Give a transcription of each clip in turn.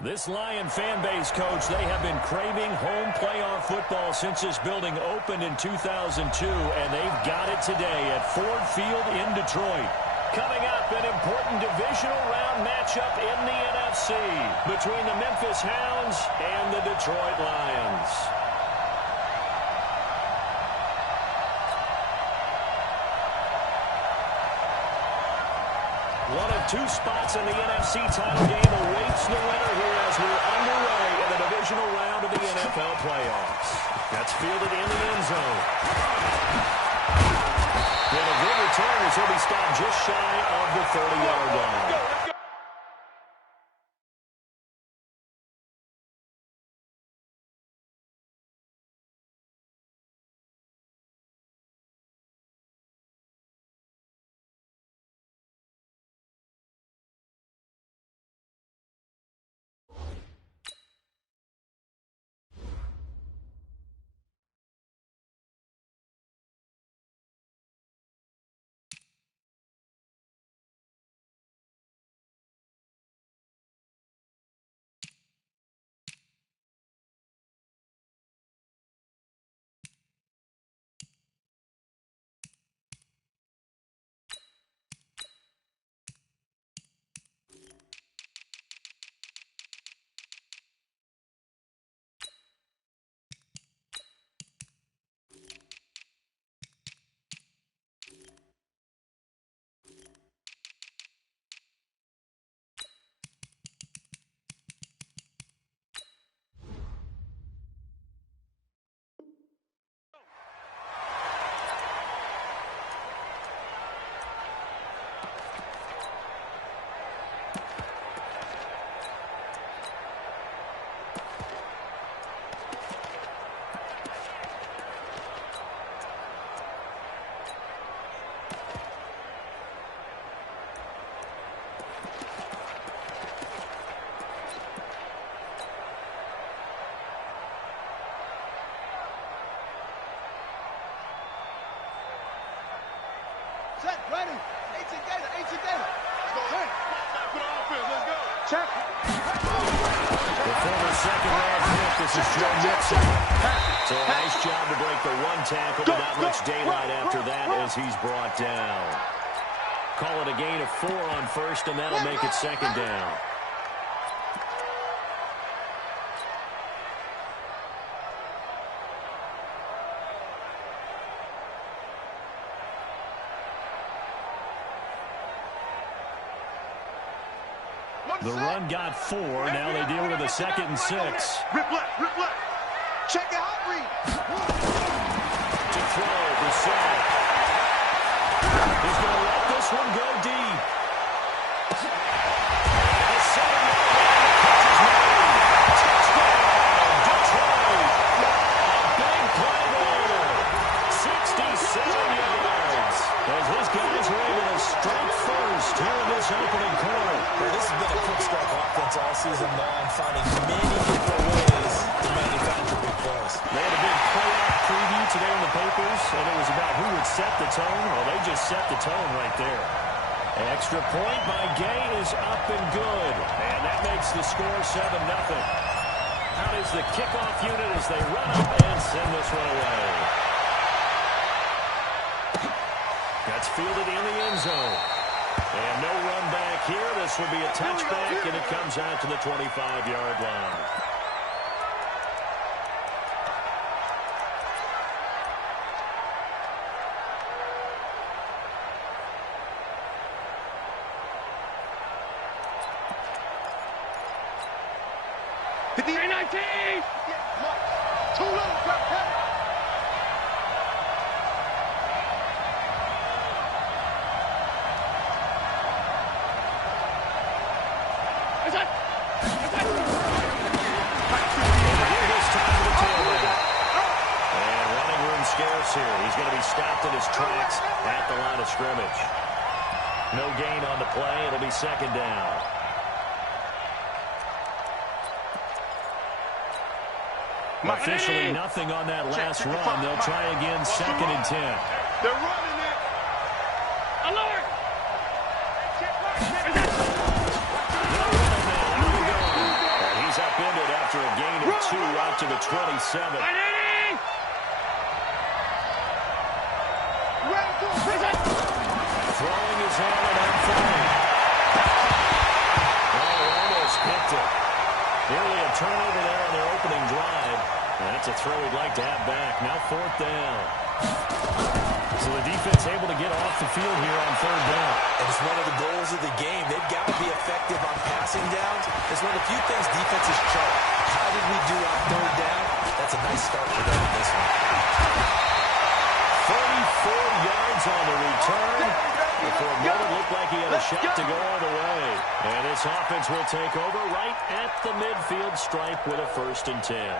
This Lion fan base, Coach, they have been craving home playoff football since this building opened in 2002, and they've got it today at Ford Field in Detroit. Coming up, an important divisional round matchup in the NFC between the Memphis Hounds and the Detroit Lions. One of two spots in the NFC title game awaits the winner here as we're underway in the divisional round of the NFL playoffs. That's fielded in the end zone. With a good return as he'll be stopped just shy of the 30-yard line. Set, ready. 18 Gator, 18 Gator. Let's go. Turn. Back to the offense. Let's go. Check. The former second-round pick, this is Joe Mixon. So a nice job to break the one tackle, but not much daylight after that as he's brought down. Call it a gain of 4 on first, and that'll make it second down. The run got 4. Now they deal with a 2nd and 6. Rip left, rip left. Check it out, read. To throw, Brissett. He's going to let this one go deep. The 7-yard touchdown, Detroit. A big play there. 67 yards. As his guys were able to strike first here in this opening quarter. Well, this has been a quick strike offense all season long, finding many different ways to manufacture big plays. They had a big playoff preview today in the papers, and it was about who would set the tone. Well, they just set the tone right there. Extra point by Gay is up and good, and that makes the score 7-0. Out is the kickoff unit as they run up and send this one away. That's fielded in the end zone. And no run back here. This will be a touchback, and it comes out to the 25-yard line. Too low, got cut. Here. He's going to be stopped in his tracks at the line of scrimmage. No gain on the play. It'll be second down. Officially nothing on that last run. They'll try again, 2nd and 10. They're running it. Alert! out to the 27. Throwing his hand and unfolding. Oh, almost picked it. Nearly a turnover there on their opening drive. And that's a throw he'd like to have back. Now 4th down. So the defense able to get off the field here on 3rd down. And it's one of the goals of the game. They've got to be effective on passing downs. It's one of the few things defenses chart. How did we do on 3rd down? That's a nice start for them in this one. 34 yards on the return. Before a moment looked like he had a shot to go all the way. And this offense will take over right at the midfield stripe with a 1st and 10.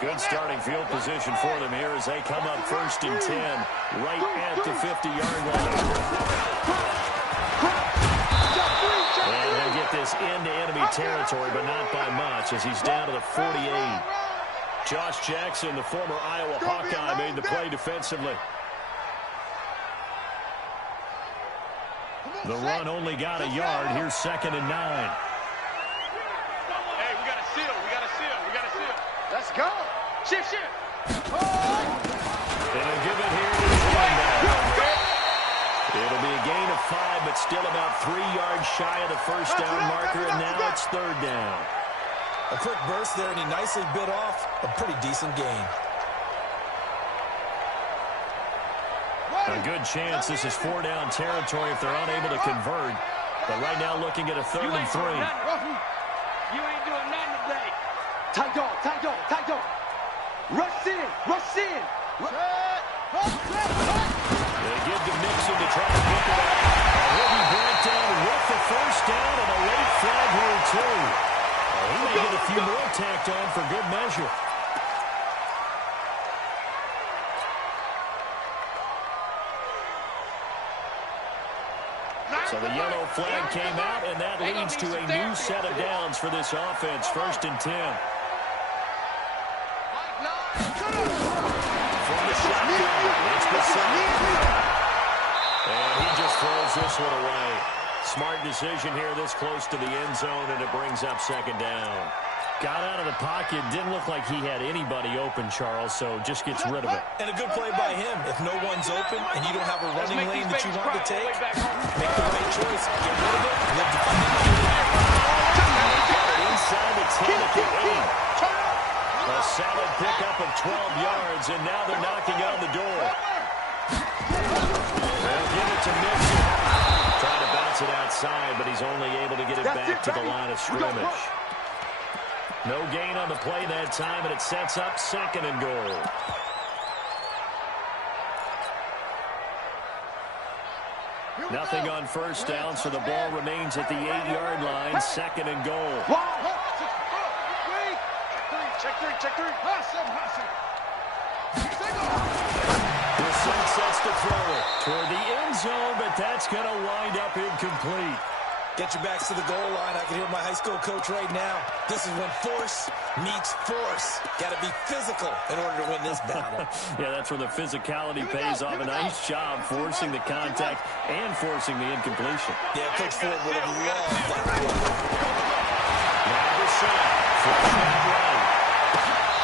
Good starting field position for them here as they come up 1st and 10 right at the 50-yard line. And they'll get this into enemy territory, but not by much as he's down to the 48. Josh Jackson, the former Iowa Hawkeye, made the play defensively. The run only got a yard. Here's 2nd and 9. Hey, we got to seal. We got to seal. We got to seal. Let's go. Shift. They'll give it here to the running back. It'll be a gain of 5, but still about 3 yards shy of the 1st down marker, and now it's 3rd down. A quick burst there, and he nicely bit off a pretty decent gain. A good chance this is 4-down territory if they're unable to convert. But right now looking at a 3rd and 3. You ain't doing nothing today. Tight dog. Rush in. They give to Mixon to try to pick it up. He'll be brought down with the 1st down and a late flag here too. He may get a few more tacked on for good measure. So the yellow flag came out, and that leads to a new set of downs for this offense. 1st and 10. From the shotgun, it's Bissett. And he just throws this one away. Smart decision here this close to the end zone, and it brings up 2nd down. Got out of the pocket. Didn't look like he had anybody open, Charles, so just gets rid of it. And a good play by him. If no one's open and you don't have a running lane that you want to take, make the right choice. Get rid of it. Live to find it. Inside the 10 at the 8. A solid pickup of 12 yards, and now they're knocking on the door. They'll give it to Mixon. Trying to bounce it outside, but he's only able to get it back to the line of scrimmage. No gain on the play that time, and it sets up 2nd and goal. Nothing on 1st down, so the ball remains at the 8-yard line. 2nd and goal. Check three. The sun sets to throw it toward the end zone, but that's going to wind up incomplete. Get your backs to the goal line. I can hear my high school coach right now. This is when force meets force. Got to be physical in order to win this battle. Yeah, that's where the physicality pays off. A nice job forcing the contact and forcing the incompletion. Yeah, Coach Ford would have loved that play. Now the shot. Flush out right.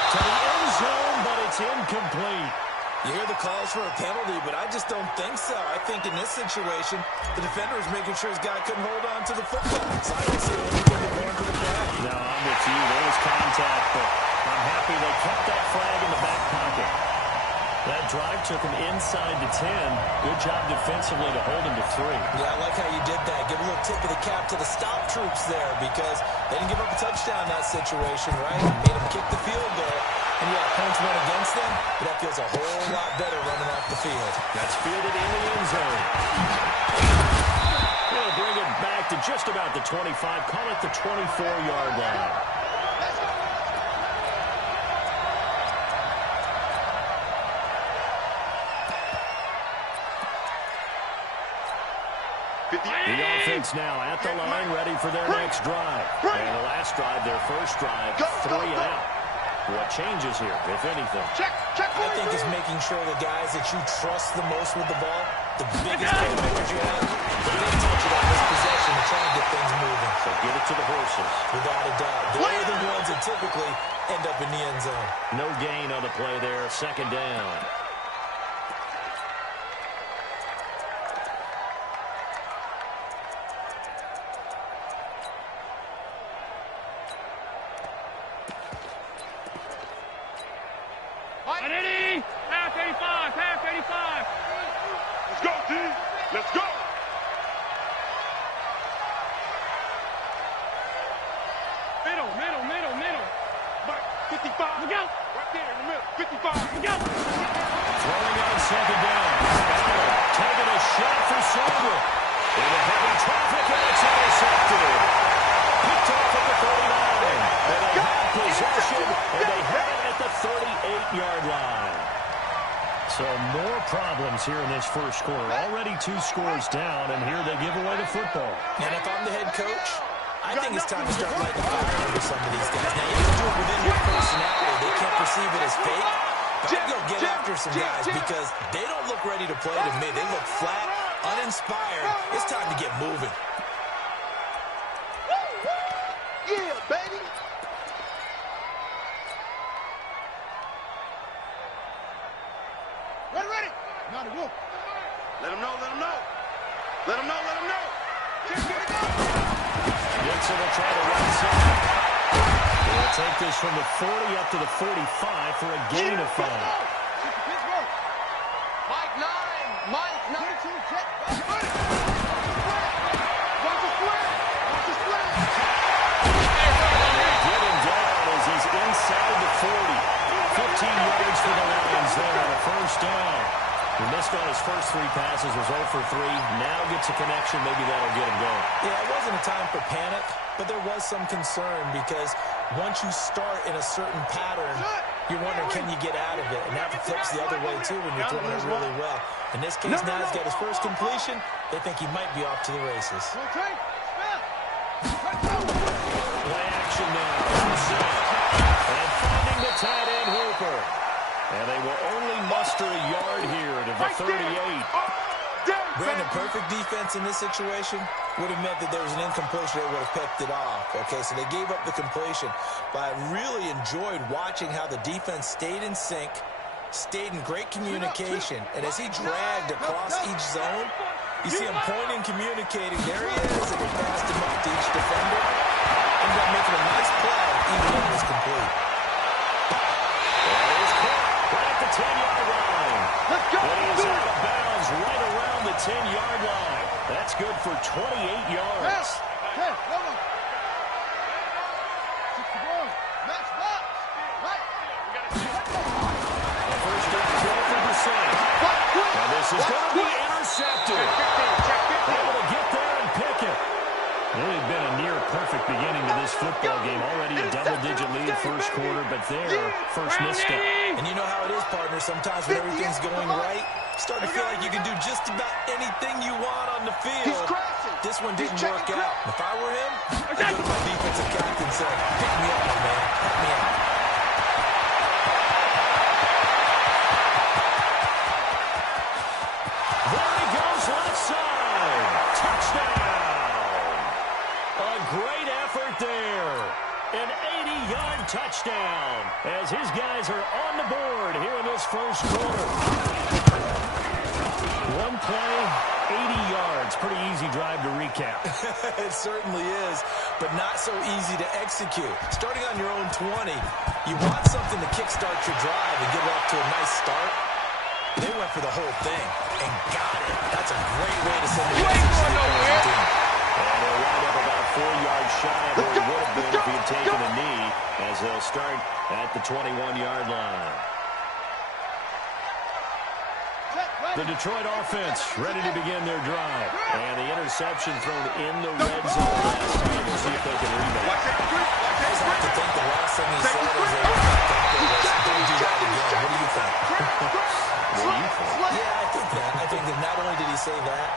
To the end zone, but it's incomplete. You hear the calls for a penalty, but I just don't think so. I think in this situation, the defender is making sure his guy couldn't hold on to the football. So I don't see anything going to the flag. No, I'm with you. There was contact, but I'm happy they kept that flag in the back pocket. That drive took him inside the 10. Good job defensively to hold him to 3. Yeah, I like how you did that. Give a little tip of the cap to the stop troops there because they didn't give up a touchdown in that situation, right? Made them kick the field goal. And yeah, points went against them, but that feels a whole lot better running off the field. That's fielded in the end zone. They'll bring it back to just about the 25. Call it the 24-yard line. The offense now at the line, ready for their next drive. And the last drive, their first drive, 3 and out. What changes here, if anything? I think it's making sure the guys that you trust the most with the ball, the biggest playmakers you have, they don't touch it on this possession to try and get things moving. So give it to the horses. Without a doubt. They're the ones that typically end up in the end zone. No gain on the play there, second down. Let's go! Middle. But 55. We go. Right there in the middle. 55. We go. Throwing on second down. Allen taking a shot for Sandra. In the heavy traffic, and it's intercepted. Picked off at the 39. And they have possession, and they have it at the 38-yard line. So more problems here in this first quarter. Already 2 scores down, and here they give away the football. And if I'm the head coach, I think it's time to start lighting the fire under some of these guys. Now, you can do it within your personality. They can't perceive it as fake. But I'd go get after some guys because they don't look ready to play to me. They look flat, uninspired. It's time to get moving. Yeah, baby. Ready. Now the wolf. Let him know. Dixon will try to run side. They'll take this from the 40 up to the 45 for a gain of 5. Mike 9. Check. Watch the split. Get him down as he's inside the 40. 15 yards for the Lions there on a first down. He missed on his first 3 passes, was 0 for 3. Now gets a connection. Maybe that'll get him going. Yeah, it wasn't a time for panic, but there was some concern because once you start in a certain pattern, you're wondering, can you get out of it? And that flips the other way, too, when you're throwing it really well. In this case, now he's got his first completion. They think he might be off to the races. Play action now. And finding the tight end, Hooper. And they will only muster a yard here to the 38. Brandon, perfect defense in this situation would have meant that there was an incompletion. They would have picked it off. Okay, so they gave up the completion. But I really enjoyed watching how the defense stayed in sync, stayed in great communication. And as he dragged across each zone, you see him pointing, communicating. There he is, and he passed him up to each defender. Ended up making a nice play, even though it was complete. Right at the 10-yard line. Let's go. It is out of bounds right around the 10-yard line. That's good for 28 yards. First down throw for Brissett. Now this is going to be intercepted. Able to get there and pick it. It had been a near-perfect beginning to this football game. Already a double-digit lead first quarter, but there, first misstep. And you know how it is, partner. Sometimes when everything's going right, you start to feel like you can do just about anything you want on the field. This one didn't work out. If I were him, I'd go to my defensive captain and say, pick me up, man. Help me out. There he goes, left side. Touchdown. A great effort there. An 80-yard touchdown as his guys are on the board here in this first quarter. One play, 80 yards. Pretty easy drive to recap. It certainly is, but not so easy to execute. Starting on your own 20, you want something to kickstart your drive and get it off to a nice start. They went for the whole thing and got it. That's a great way to send the message to the opposing team. And they'll wind up about 4 yards shy of where he would have been if he had taken a knee, as they'll start at the 21-yard line. The Detroit offense ready to begin their drive. And the interception thrown in the red zone last time. We'll see if they can rebound. I just have to think the last thing he said as they went back out there was, don't do that again. What do you think? What do you think? Yeah, I think that. I think that not only did he say that,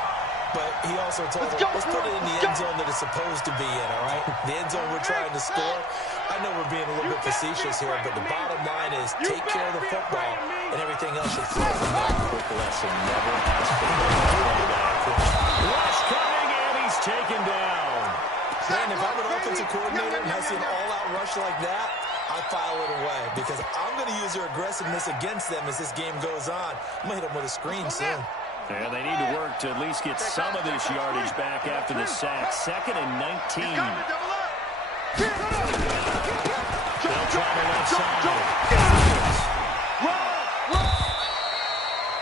but he also told him, let's put it in the end zone that it's supposed to be in, all right? The end zone we're trying to score. I know we're being a little bit facetious here, but the bottom line is take care of the football, and everything else should flow from there. Quick lesson, never ask for the rush coming, and he's taken down. Man, if I'm an offensive coordinator and I see an all-out rush like that, I file it away because I'm going to use their aggressiveness against them as this game goes on. I'm going to hit them with a screen soon. Yeah, they need to work to at least get some of this yardage back after the sack. 2nd and 19. They'll try the left side.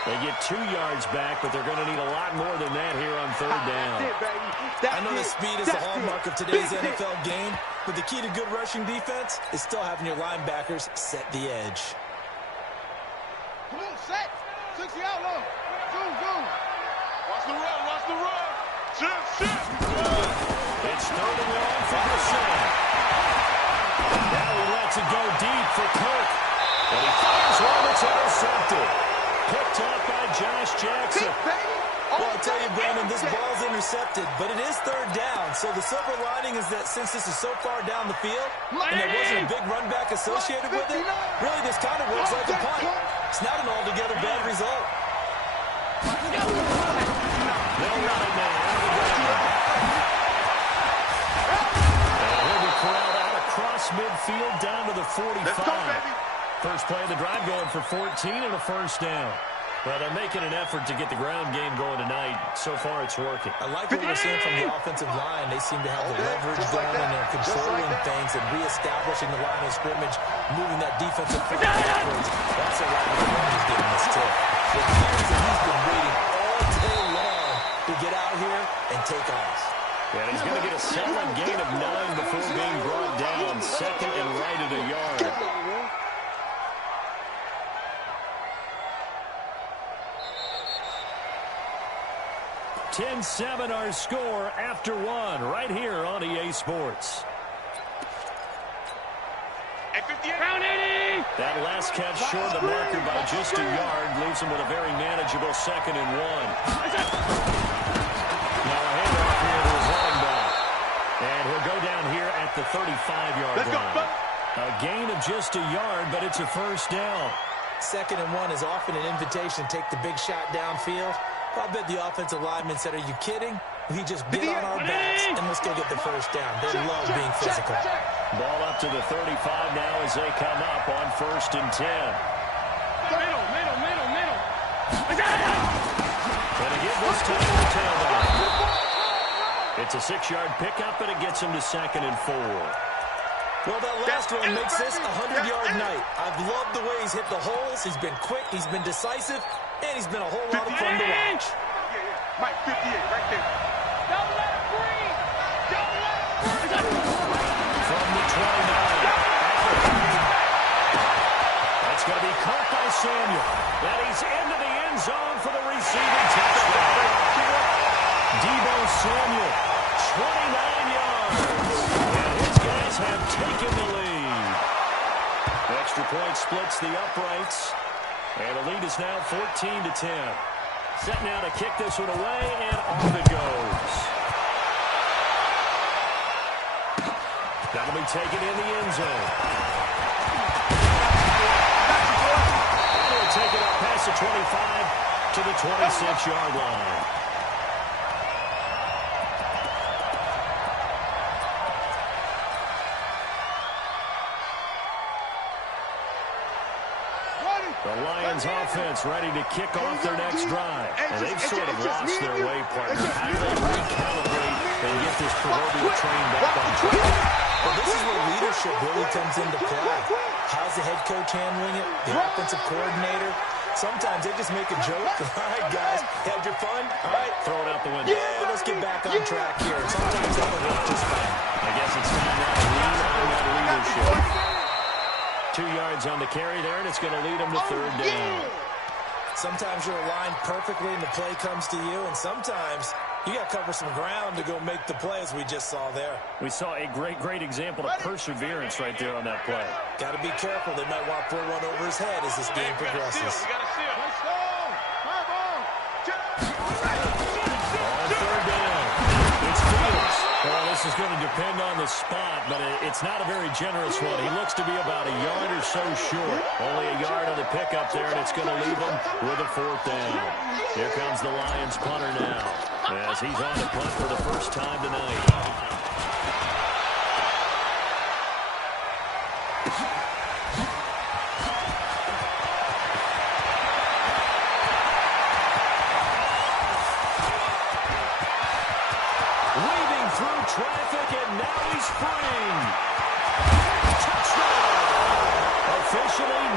They get 2 yards back, but they're going to need a lot more than that here on 3rd down. I know that speed is the hallmark of today's NFL game, but the key to good rushing defense is still having your linebackers set the edge. Come on, set. 60 out low. Zoom, zoom. Watch the run, watch the run. Shift, shift. It's 3rd and long for Brissett. Now he lets it go deep for Kirk. And he fires one that's intercepted. Picked off by Josh Jackson. Well, I'll tell you, Brandon, this ball's intercepted, but it is 3rd down. So the silver lining is that since this is so far down the field, and there wasn't a big run back associated with it, really this kind of works like a punt. It's not an altogether bad result. They'll run it now. And he'll be corralled out across midfield down to the 45. First play of the drive going for 14 and a 1st down. Well, they're making an effort to get the ground game going tonight. So far, it's working. I like what we're seeing from the offensive line. They seem to have the leverage going, and they're controlling things and reestablishing the line of scrimmage, moving that defensive front backwards. Also, like the run is getting this tip. The players that he's been waiting all day long to get out here and take off. Yeah, he's going to get a solid gain of 9 before being brought down. 2nd and right at a yard. 10-7 our score after 1 right here on EA Sports. That last catch short of the marker by just a yard leaves him with a very manageable 2nd and 1. Now a handoff here to his running back. And he'll go down here at the 35-yard line. A gain of just a yard, but it's a 1st down. 2nd and 1 is often an invitation to take the big shot downfield. I bet the offensive linemen said, are you kidding? We just get on our backs and let's go get the 1st down. They love being physical. Ball up to the 35 now as they come up on 1st and 10. Middle. Going to give this time to the tailback. It's a 6-yard pickup, and it gets him to 2nd and 4. Well, that last run makes this a 100-yard night. I've loved the way he's hit the holes. He's been quick. He's been decisive. And he's been a whole lot of fun to watch. Mike, 58, right there. Don't let it breathe. Don't let it breathe. From the 29. That's going to be caught by Samuel. And he's into the end zone for the receiving touchdown. Deebo Samuel, 29 yards. And his guys have taken the lead. The extra point splits the uprights. And the lead is now 14-10. Set now to kick this one away, and off it goes. That'll be taken in the end zone. And he'll take it up past the 25 to the 26-yard line. The Lions offense ready to kick off their next drive. And they've sort of lost their way, partner. How do they recalibrate and get this proverbial train back on track? Well, this is where leadership really comes into play. How's the head coach handling it? The offensive coordinator? Sometimes they just make a joke. All right, guys, had your fun? All right. Throw it out the window. Yeah, let's get back on track here. Sometimes that'll work just fine. I guess it's time now to lean on that leadership. 2 yards on the carry there, and it's going to lead him to 3rd down. Sometimes you're aligned perfectly and the play comes to you, and sometimes you got to cover some ground to go make the play, as we just saw there. We saw a great example of perseverance right there on that play. Got to be careful. They might want to throw one over his head as this game progresses. We got to steal. On pass is going to depend on the spot, but it's not a very generous one. He looks to be about a yard or so short. Only a yard on the pickup there, and it's going to leave him with a 4th down. Here comes the Lions punter now, as he's on to punt for the first time tonight. Traffic, and now he's free. Touchdown! Officially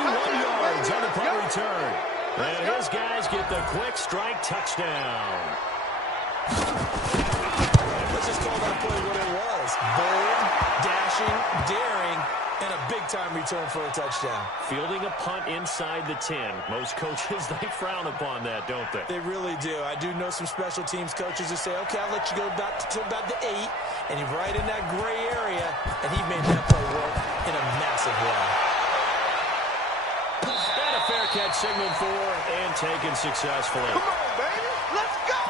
91 yards on the punt return. And his guys get the quick strike touchdown. Let's just call that play what it was. Bold, dashing, daring, and a big-time return for a touchdown. Fielding a punt inside the 10. Most coaches, they frown upon that, don't they? They really do. I do know some special teams coaches who say, okay, I'll let you go about the 8, and you're right in that gray area, and he made that play work in a massive way. And a fair catch signaled for and taken successfully. Come on, baby. Let's go!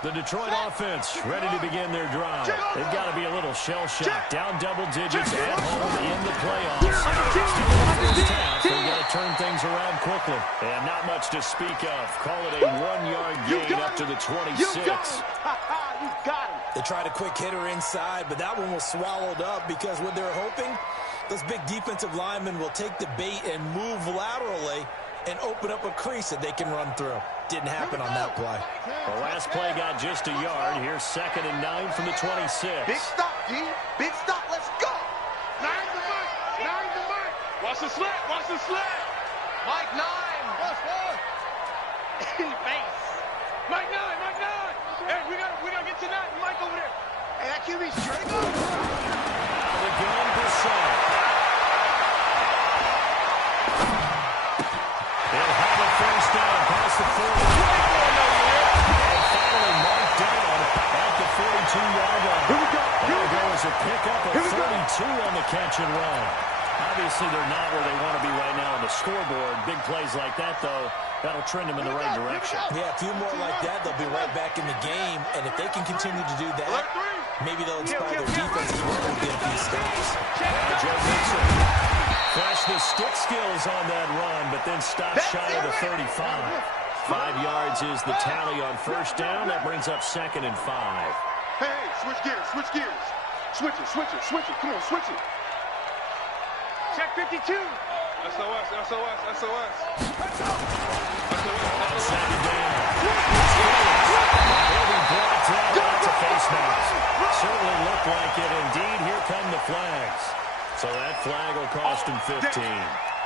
The Detroit offense ready to begin their drive. They've got to be a little shell-shocked. Down double digits at home in the playoffs. They've got to turn things around quickly. And not much to speak of. Call it a 1-yard gain up to the 26. You got him. They tried a quick hitter inside, but that one was swallowed up because what they're hoping, those big defensive linemen will take the bait and move laterally and open up a crease that they can run through. Didn't happen on that play. The last play got just a yard. Here's 2nd and 9 from the 26. Big stop, G. Big stop. Let's go. 9 to Mike. 9 to Mike. Watch the slant. Watch the slant. Mike 9. What's what? In the face. Mike 9. Mike 9. Hey, we gotta get to 9. Mike over there. Hey, that QB straight up. The gun percent. They'll have a first down past the 40. And finally marked down at the 42-yard line. Here we go. That'll go as a pickup of 32 on the catch and run. Obviously, they're not where they want to be right now on the scoreboard. Big plays like that, though, that'll trend them in the right direction. Yeah, a few more like that, they'll be right back in the game. And if they can continue to do that, maybe they'll inspire their defense as well to get a few stops. Joe Mixon flashed the stick skills on that run, but then stopped shy of the 35. 5 yards is the tally on first down. That brings up 2nd and 5. Hey, switch gears. Switch gears. Switch it. Come on, switch it. Check 52. SOS. On 2nd down. He'll be brought down. That's a face mask. Certainly looked like it. Indeed, here come the flags. So that flag will cost him 15.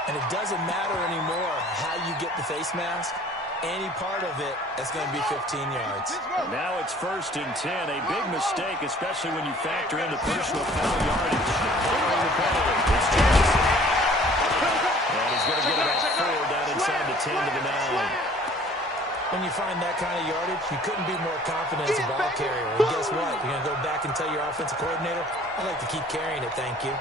And it doesn't matter anymore how you get the face mask. Any part of it is going to be 15 yards. Now it's 1st and 10. A big mistake, especially when you factor in the personal foul yardage. It's Jackson. And he's going to get about 4 down inside the 10 to the 9. When you find that kind of yardage, you couldn't be more confident as a ball carrier. And guess what? You're going to go back and tell your offensive coordinator, I'd like to keep carrying it, thank you.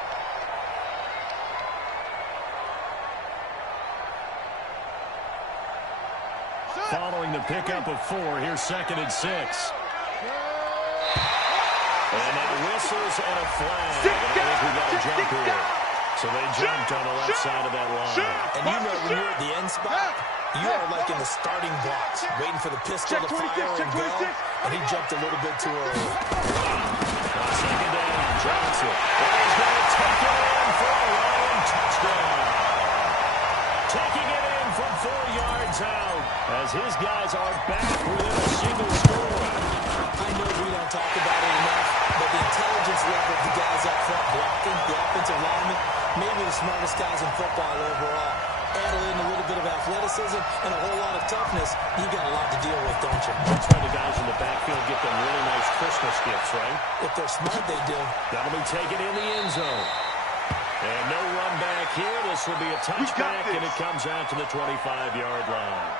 Following the pickup of 4, here's 2nd and 6. And that whistles and a flag. I think we got a jump here. So they jumped on the left side of that line. And you know when you're at the end spot, you are like in the starting blocks, waiting for the pistol to fire and go, and he jumped a little bit too early. On 2nd down, Johnson. And he's going to take it in for a long touchdown. Taking it in from 4 yards out as his guys are back within a single score. I know we don't talk about it enough, but the intelligence level of the guys up front blocking, the offensive linemen, maybe the smartest guys in football overall. Add in a little bit of athleticism and a whole lot of toughness, you got a lot to deal with, don't you? That's why the guys in the backfield get them really nice Christmas gifts, right? If they're smart, they do. That'll be taken in the end zone. And no run back here. This will be a touchback, and it comes out to the 25-yard line.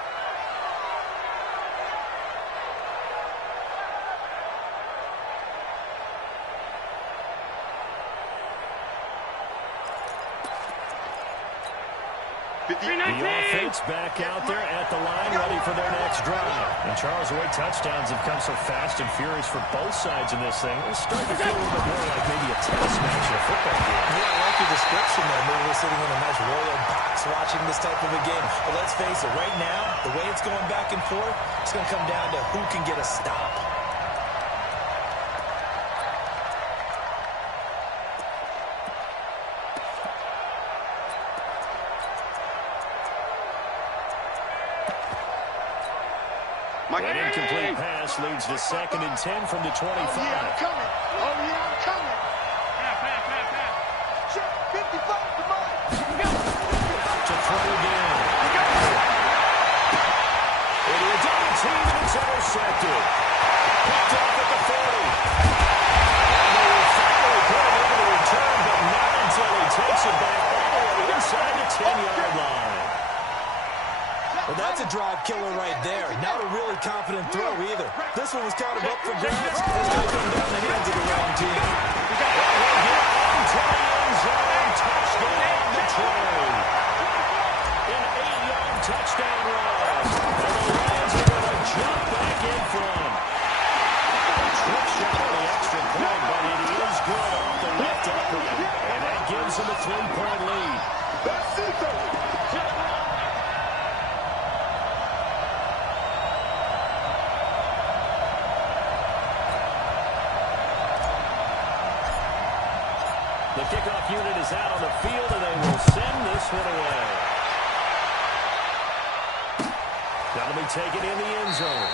The offense back out there at the line, ready for their next drive. And Charles, the way touchdowns have come so fast and furious for both sides in this thing, it's starting to feel a little bit more like maybe a tennis match in a football game. Yeah, I like your description there. Maybe we're sitting in a nice royal box watching this type of a game. But let's face it, right now, the way it's going back and forth, it's going to come down to who can get a stop. An incomplete pass leads to 2nd and 10 from the 25. Oh, yeah, I'm coming. Oh, yeah, I'm coming. Pass. Check, 55, come on. To throw again. It is double team, and it's intercepted. Picked off at the 40. And they will finally put him over the return, but not until he takes it back all the way inside the 10-yard line. Well, that's a drive killer right there. Not a really confident throw either. This one was kind of up for grabs. It's going to come down the hands of the wrong team. We'll get into the end zone. Touchdown, Detroit. An 8-yard touchdown run. And the Lions are going to jump back in front. A trick shot on the extra point, but it is good off the left upright. And that gives them a 3-point lead. That's it, though. The kickoff unit is out on the field, and they will send this one away. That'll be taken in the end zone.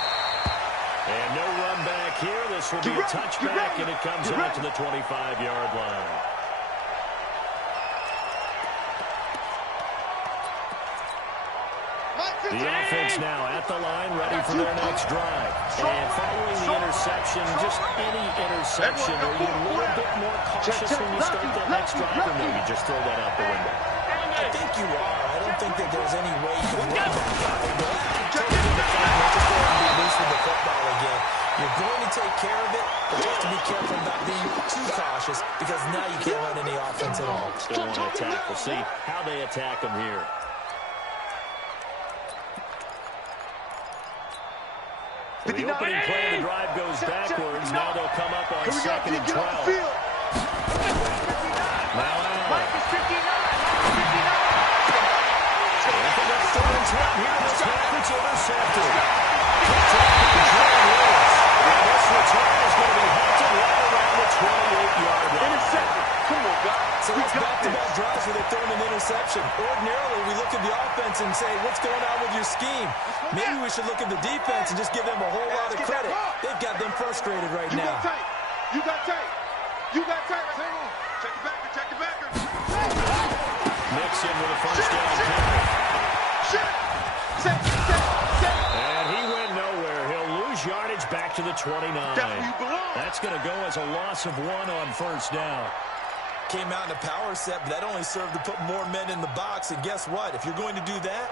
And no run back here. This will be a touchback, and it comes out to the 25-yard line. The offense now at the line, ready for their next drive. And following the interception, just any interception, are you a little bit more cautious when you start that next drive, or maybe just throw that out the window? I think you are. I don't think that there's any way you can run back out and go, totally independent. Let's just go ahead and be loose with the football again. You're going to take care of it, but you have to be careful about being too cautious because now you can't run any offense at all. Still want to attack. We'll see how they attack them here. So the opening play of the drive goes backwards. Now they'll come up on 2nd and 12. Now Allen. That's third and 10 here. This half it's intercepted. And this return is going to be hunted right around the 28-yard line. Intercepted. Come on, guys. So it's back-to-back drives where they're throwing an interception. Ordinarily, we look at the offense and say, what's going on with your scheme? Maybe we should look at the defense and just give them a whole lot of credit. They've got them frustrated right now. You got tight. You got tight. Hang on. Check the backer. Check the backer. Mixon with a first down carry. And he went nowhere. He'll lose yardage back to the 29. That's going to go as a loss of 1 on first down. Came out in a power set, but that only served to put more men in the box. And guess what? If you're going to do that,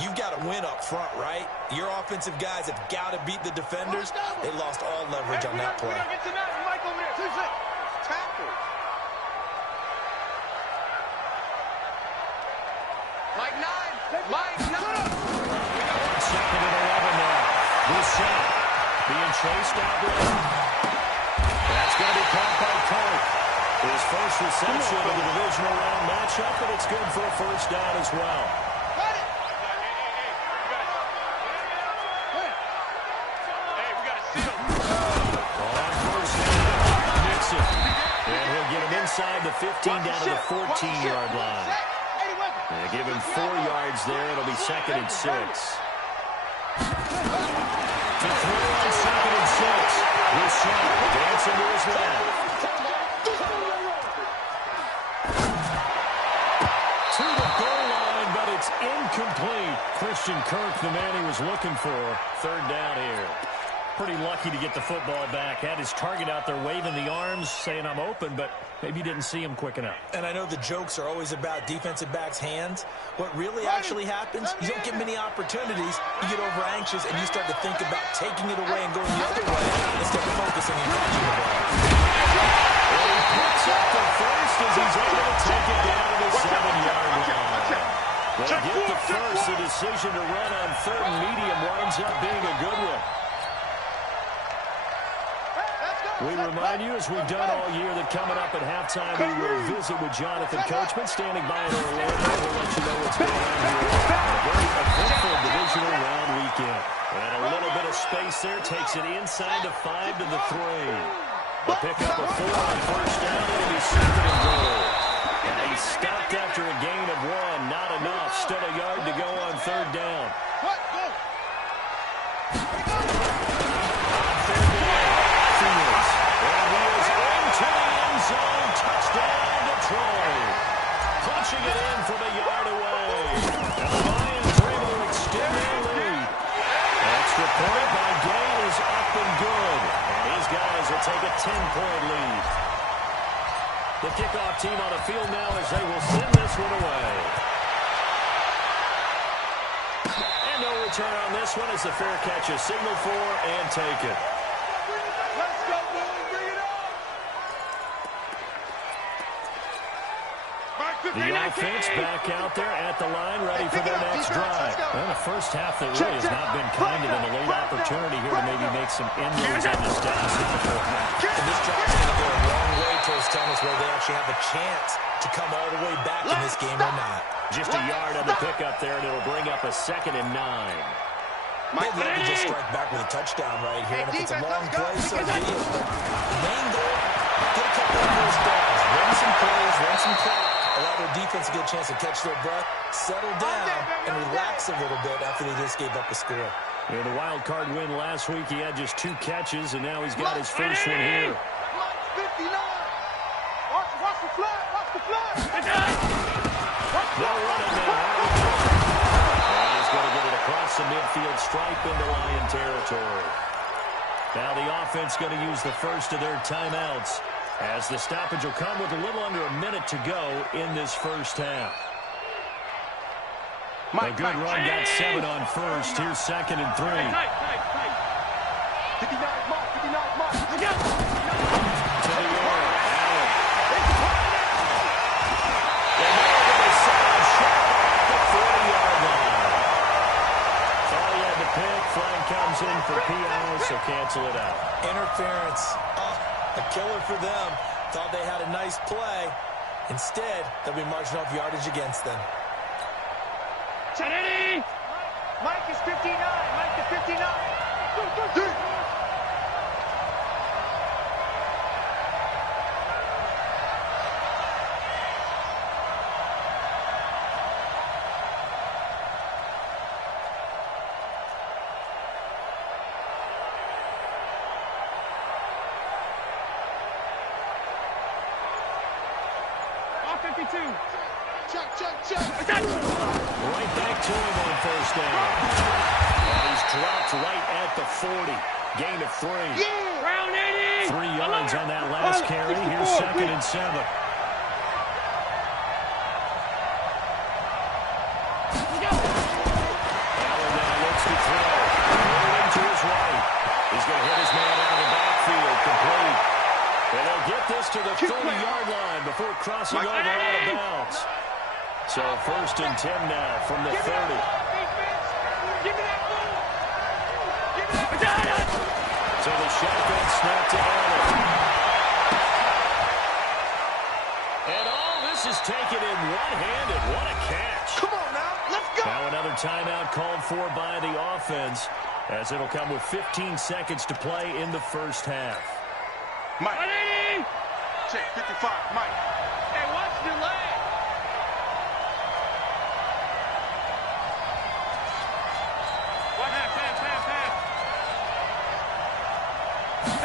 you've got to win up front, right? Your offensive guys have got to beat the defenders. They lost all leverage on that play. Mike 9. Mike 9. 2nd and 11 now. This shot being chased out there. That's going to be caught by Kirk. His first reception of the divisional round matchup, but it's good for a first down as well. On first down, Mixon. And he'll get him inside the 15 down to the 14-yard line. And give him 4 yards there. It'll be 2nd and 6. To throw on 2nd and 6. This shot dancing to his left. To the goal line, but it's incomplete. Christian Kirk, the man he was looking for. 3rd down here. Pretty lucky to get the football back. Had his target out there waving the arms, saying I'm open, but maybe didn't see him quick enough. And I know the jokes are always about defensive backs' hands. What really actually happens, you don't get many opportunities. You get over anxious, and you start to think about taking it away and going the other way instead of focusing and catching the ball. And he picks up the first as he's able to take it down to the 7-yard line. The They get the first. The decision to run on third and medium winds up being a good one. We remind you, as we've done all year, that coming up at halftime, we will visit with Jonathan Coachman, standing by in Orlando. We'll let you know what's going on here. A very eventful divisional round weekend. And a little bit of space there takes it inside to 5 to the 3. They'll pick up a 4 on first down. It'll be second and goal. And he stopped after a gain of 1. Not enough. Still a yard to go on third down. Touchdown, Detroit. Punching it in from a yard away. And the Lions are able to extend their lead. Extra point by Gay is up and good. And these guys will take a 10-point lead. The kickoff team on the field now as they will send this one away. And no return on this one as the fair catch is signaled for and taken. The offense back out there at the line, ready for their next drive. Well, the first half that really has not been kind of a late opportunity here to maybe make some inroads on this deficit before half. And this drive is going to go a long way towards telling us whether they actually have a chance to come all the way back in this game or not. Just a yard on the pickup there, and it'll bring up a 2nd and 9. They'd love to just strike back with a touchdown right here, and if it's a long play, so be it. The main goal, get a couple of first downs, run some plays, run some clock. Allow their defense to get a chance to catch their breath, settle down, and relax a little bit after they just gave up a score. In the wild card win last week, he had just 2 catches, and now he's got his first one here. Watch the flag! Watch the flag! No running now. And he's going to get it across the midfield stripe into Lion territory. Now the offense going to use the first of their timeouts, as the stoppage will come with a little under a minute to go in this first half. A good run, got 7 on first. Here's 2nd and 3. 59 mark, 59 mark. To the air, Allen. The solid shot at the 40-yard line. That's all he had to pick. Flag comes in for PI, so cancel it out. Interference. A killer for them. Thought they had a nice play. Instead, they'll be marching off yardage against them. Chanedi! Mike is 59. Mike is 59. Right back to him on first down. And he's dropped right at the 40. Gain of 3. 3 yards on that last carry. Here's 2nd and 7. Allen now looks to throw. Rolling to his right. He's going to hit his man out of the backfield. Complete. And they'll get this to the 30-yard line before crossing over out of bounds. So 1st and 10 now from the 30. Give me that ball. So the shotgun snap to Allen. And all this is taken in one-handed. What a catch. Come on now, let's go. Now another timeout called for by the offense, as it'll come with 15 seconds to play in the first half. Mike. Check 55, Mike. Hey, watch the leg.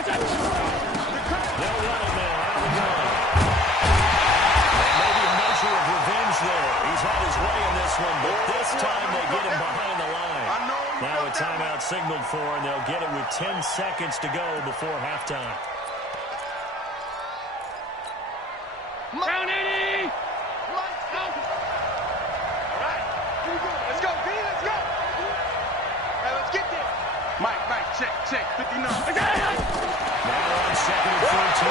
They'll run it now out of the gun. Maybe a measure of revenge there. He's had his way in this one, but this time they get him behind the line. Now a timeout signaled for, and they'll get it with 10 seconds to go before halftime. Round 80! Alright, let's go, B, let's go! Hey, let's get this! Mike, check, 59. Now on 2nd and 14.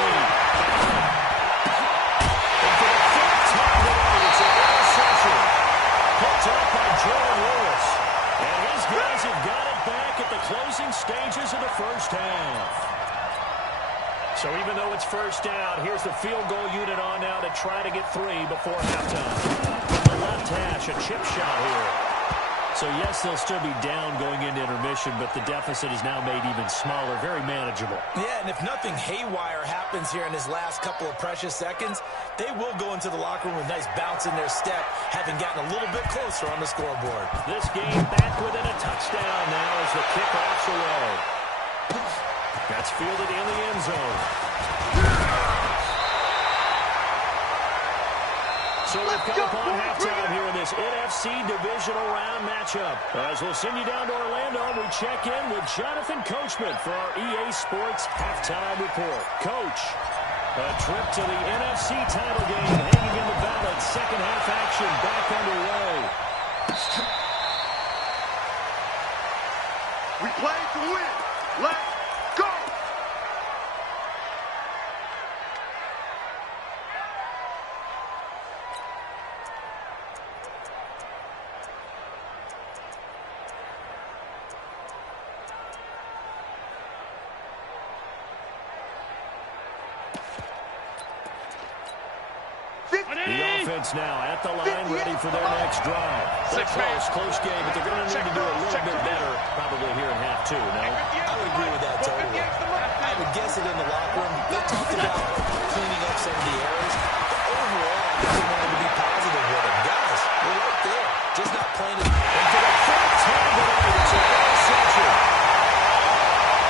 And for the 3rd time tonight, it's an interception. Picked up So even though it's first down, here's the field goal unit on now to try to get 3 before halftime. From the left hash, a chip shot here. So, yes, they'll still be down going into intermission, but the deficit is now made even smaller, very manageable. Yeah, and if nothing haywire happens here in his last couple of precious seconds, they will go into the locker room with a nice bounce in their step, having gotten a little bit closer on the scoreboard. This game back within a touchdown now as the kickoff's away. That's fielded in the end zone. So we've come upon halftime here in this NFC Divisional Round matchup. As we'll send you down to Orlando, we check in with Jonathan Coachman for our EA Sports Halftime Report. Coach, a trip to the NFC title game hanging in the balance. Second half action back underway. We play to win. Let's go. The offense now at the line, ready for their next drive. Close game, but they're going to need to do a little bit better probably here in half 2, no? I would agree with that totally. I would guess it in the locker room. They talked about cleaning up some of the errors. But overall, I think they wanted to be positive with it. Guys, we're right there. Just not playing it. And for the third time today, it's an interception.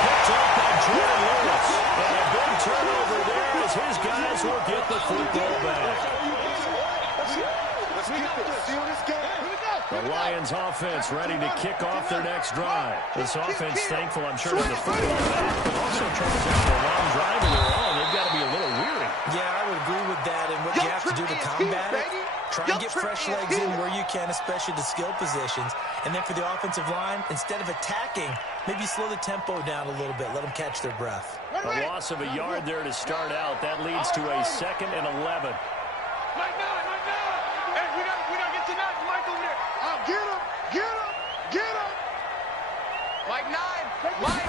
Picked up by Jordan Lewis. And a big turnover there as his guys will get the football back. The Lions offense ready to kick off their next drive. This offense thankful, I'm sure, to the football back, but also turns out the long drive of their own. They've got to be a little weary. Yeah, I would agree with that. And what you have to do to combat it, try and get fresh legs in where you can, especially the skill positions. And then for the offensive line, instead of attacking, maybe slow the tempo down a little bit. Let them catch their breath. A loss of a yard there to start out. That leads to a 2nd and 11. Mike 9. Hey, we don't get to that. Mike over there. Get him. Mike 9. Mike.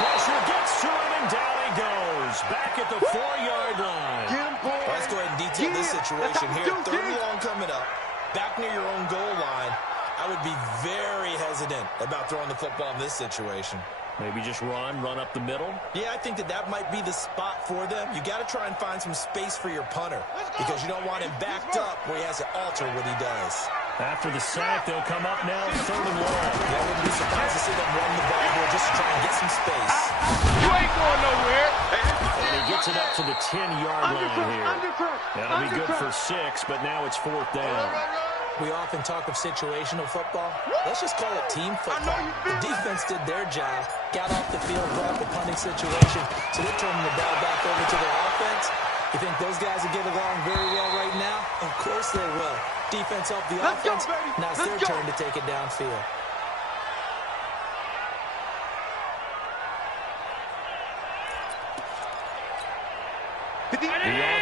Pressure gets to him, and down he goes. Back at the 4-yard line. Get him, boy. Let's go ahead and detail this situation here. 3rd and long coming up. Back near your own goal line. I would be very hesitant about throwing the football in this situation. Maybe just run up the middle. Yeah, I think that might be the spot for them. You got to try and find some space for your punter because you don't want him backed up where he has to alter what he does. After the sack, they'll come up now 3rd and long. Yeah, I wouldn't be surprised to see them run the ball here just to try and get some space. You ain't going nowhere. And he gets it up to the 10-yard line here. That'll be good for 6, but now it's 4th down. We often talk of situational football. Let's just call it team football. The defense did their job, got off the field, brought the punting situation, so they're turning the ball back over to their offense. You think those guys will get along very well right now? Of course they will. Defense off the offense. Now it's their turn to take it downfield. The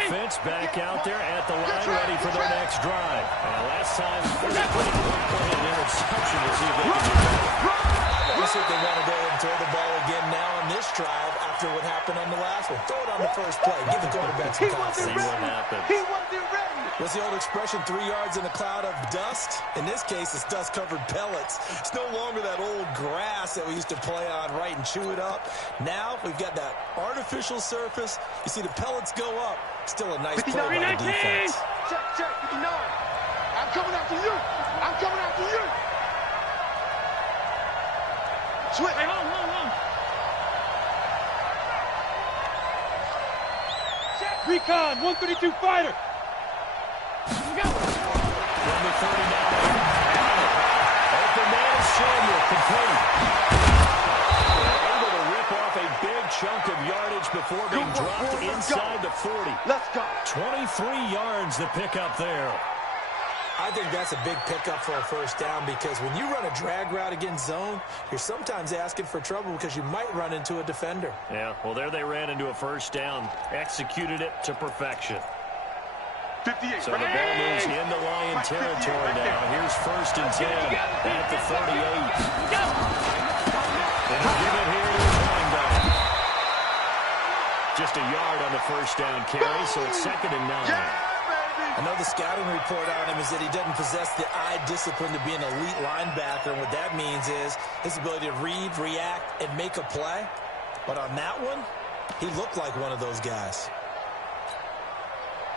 offense back out there at the line, ready for their next drive. And last time, they was a pretty quick play and interception to see if they can do better. I guess if they want to go ahead and throw the ball again now on this drive after what happened on the last one. Throw it on the first play. Give the quarterback some confidence. See what happens. He wasn't ready. What's the old expression, 3 yards in a cloud of dust? In this case, it's dust-covered pellets. It's no longer that old grass that we used to play on, right, and chew it up. Now we've got that artificial surface. You see the pellets go up. Still a nice play by the defense. Check, 59. I'm coming after you. Switch. Hey, hold on. Recon, 132 fighter. Number 39. Open man is Samuel, complete. Able to rip off a big chunk of yardage before being dropped inside the 40. Let's go. 23 yards to pick up there. I think that's a big pickup for a first down because when you run a drag route against zone, you're sometimes asking for trouble because you might run into a defender. Yeah, well, there they ran into a first down, executed it to perfection. 58. So the ball moves into Lion territory now. Here's 1st and 10 at the 38. And he'll give it here to his running just a yard on the first down carry, so it's 2nd and 9. I know the scouting report on him is that he doesn't possess the eye discipline to be an elite linebacker. And what that means is his ability to read, react, and make a play. But on that one, he looked like one of those guys.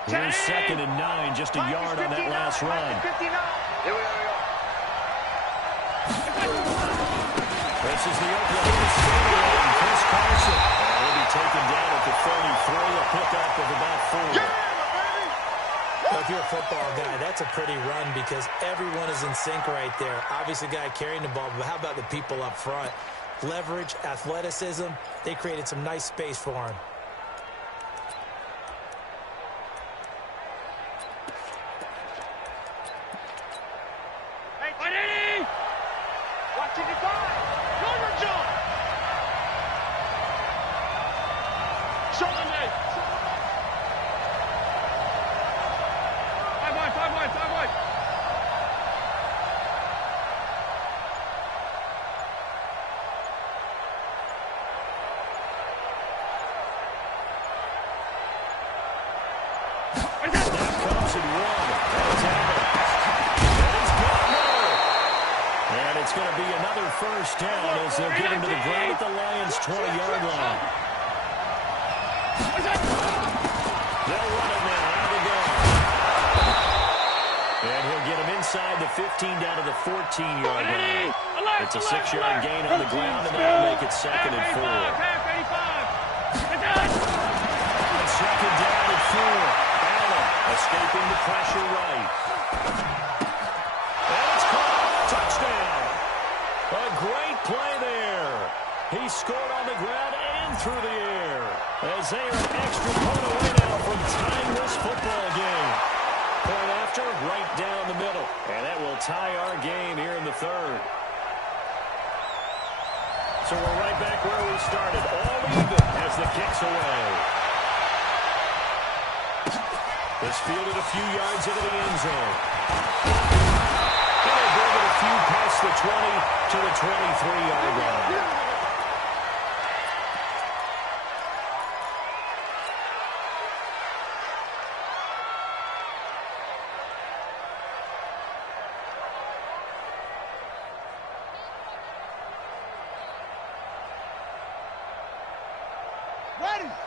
Here's 2nd and 9, just a yard on that last run. Here we go. This is the Oklahoma State line. Chris Carson. He'll be taken down at the 33, a pickup of about 4. Well, if you're a football guy, that's a pretty run because everyone is in sync right there. Obviously, the guy carrying the ball, but how about the people up front? Leverage, athleticism, they created some nice space for him. Hey, watch it divide. Jordan John. Sunday. 5 wide. It's going to be another first down as they'll get him to the ground at the Lions' 20-yard line. They'll run it now out of the gun. And he'll get him inside the 15 down to the 14-yard line. It's a 6-yard gain on the ground, and that'll make it 2nd and 4. And 2nd down and 4. Allen escaping the pressure right. And it's caught. Touchdown. A great play there. He scored on the ground and through the air. As they are an extra point away now from tying this football game. Point after, right down the middle. And that will tie our game here in the 3rd. So we're right back where we started. All even as the kick's away. This fielded a few yards into the end zone. A few past the 20 to the 23-yard line.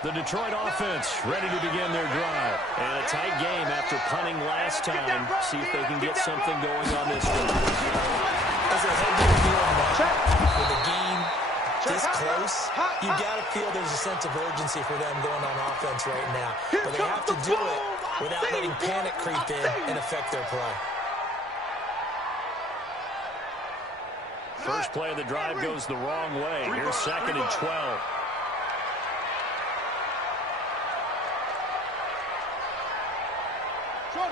The Detroit offense ready to begin their drive. And a tight game after punting last time. See if they can get something going on this one. As a head to the field with the game this close, you got to feel there's a sense of urgency for them going on offense right now. But they have to do it without letting panic creep in and affect their play. First play of the drive goes the wrong way. Here's 2nd and 12.